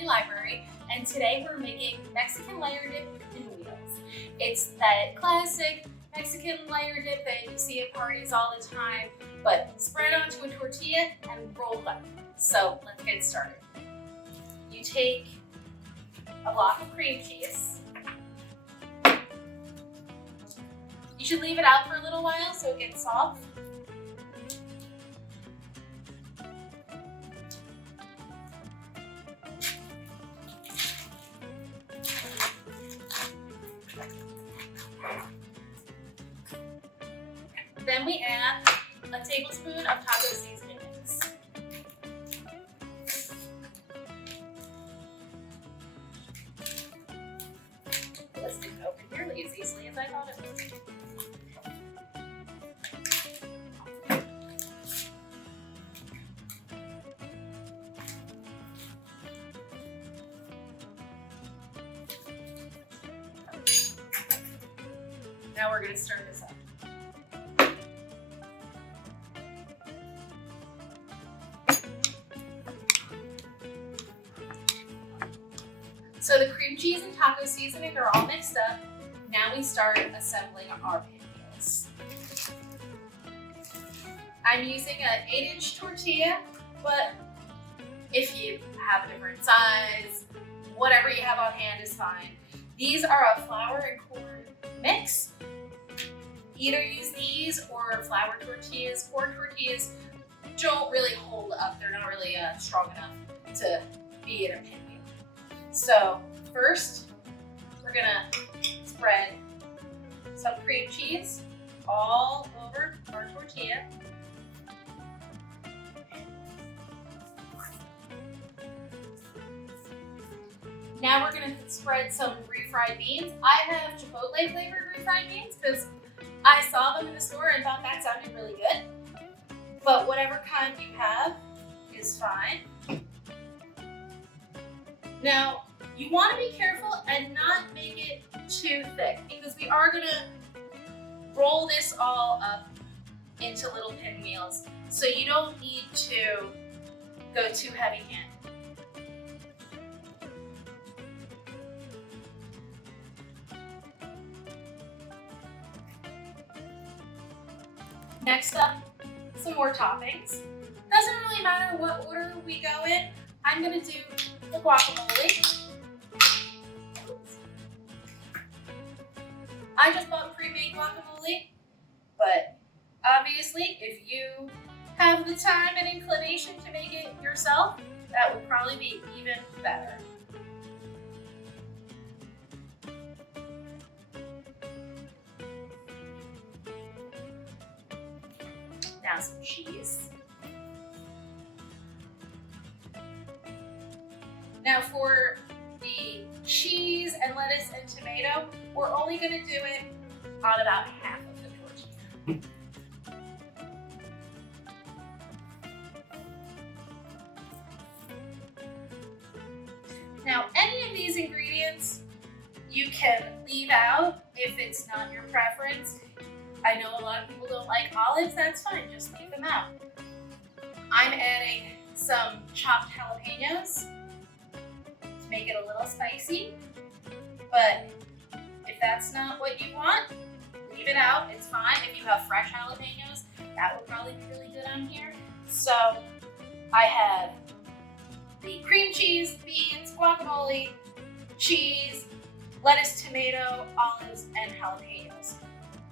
Family Library, and today we're making Mexican Layer Dip Pinwheels. It's that classic Mexican layer dip that you see at parties all the time, but spread onto a tortilla and rolled up. So let's get started. You take a block of cream cheese. You should leave it out for a little while so it gets soft. Then we add a tablespoon of taco seasoning mix. This didn't open nearly as easily as I thought it would. Now we're going to stir this up. So the cream cheese and taco seasoning are all mixed up. Now we start assembling our pinwheels. I'm using an 8-inch tortilla, but if you have a different size, whatever you have on hand is fine. These are a flour and corn mix. Either use these or flour tortillas. Corn tortillas don't really hold up. They're not really strong enough to be in a pinwheel. So first, we're gonna spread some cream cheese all over our tortilla. Now we're gonna spread some refried beans. I have Chipotle flavored refried beans because I saw them in the store and thought that sounded really good. But whatever kind you have is fine. Now, you want to be careful and not make it too thick because we are going to roll this all up into little pinwheels. So you don't need to go too heavy-handed. Next up, some more toppings. Doesn't really matter what order we go in. I'm going to do the guacamole. I just bought pre-made guacamole, but obviously if you have the time and inclination to make it yourself, that would probably be even better. Now some cheese. Now for the cheese and lettuce and tomato, we're only going to do it on about half of the tortilla. Now any of these ingredients you can leave out if it's not your preference. I know a lot of people don't like olives, that's fine, just leave them out. I'm adding some chopped jalapenos to make it a little spicy, but if that's not what you want, leave it out, it's fine. If you have fresh jalapenos, that would probably be really good on here. So I have the cream cheese, beans, guacamole, cheese, lettuce, tomato, olives, and jalapenos.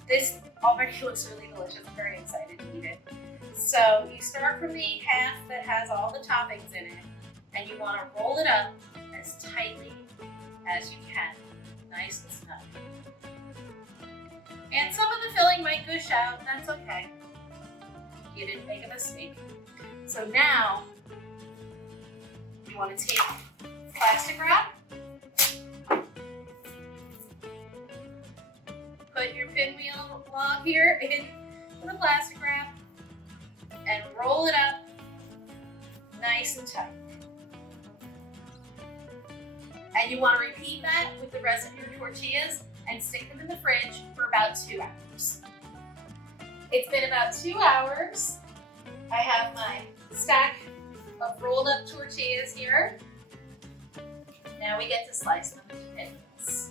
This already looks really delicious. I'm very excited to eat it. So you start from the half that has all the toppings in it, and you want to roll it up as tightly as you can, nice and snug. And some of the filling might gush out, that's okay. You didn't make a mistake. So now, you want to take plastic wrap, put your pinwheel log here in the plastic wrap and roll it up nice and tight. And you want to repeat that with the rest of your tortillas and stick them in the fridge for about 2 hours. It's been about 2 hours. I have my stack of rolled up tortillas here. Now we get to slice them into pinwheels.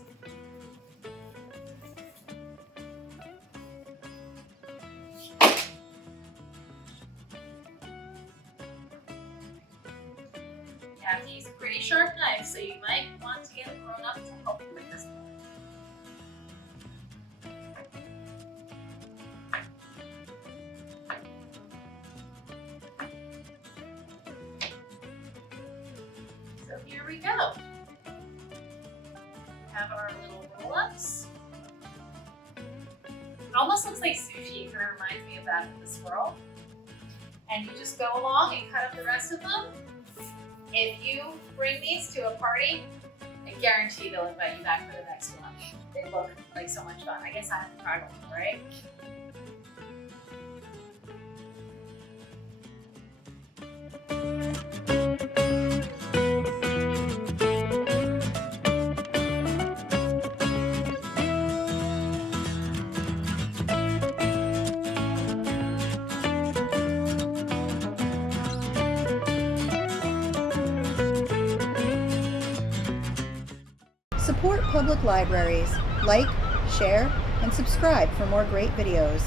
You have to use a pretty sharp knife, so you might want to get a grown-up to help you with this one. So here we go. We have our little roll-ups. It almost looks like sushi, and it reminds me of that in the swirl. And you just go along and cut up the rest of them. If you bring these to a party, I guarantee they'll invite you back for the next one. They look like so much fun. I guess I have to try one, right? Support public libraries. Like, share, and subscribe for more great videos.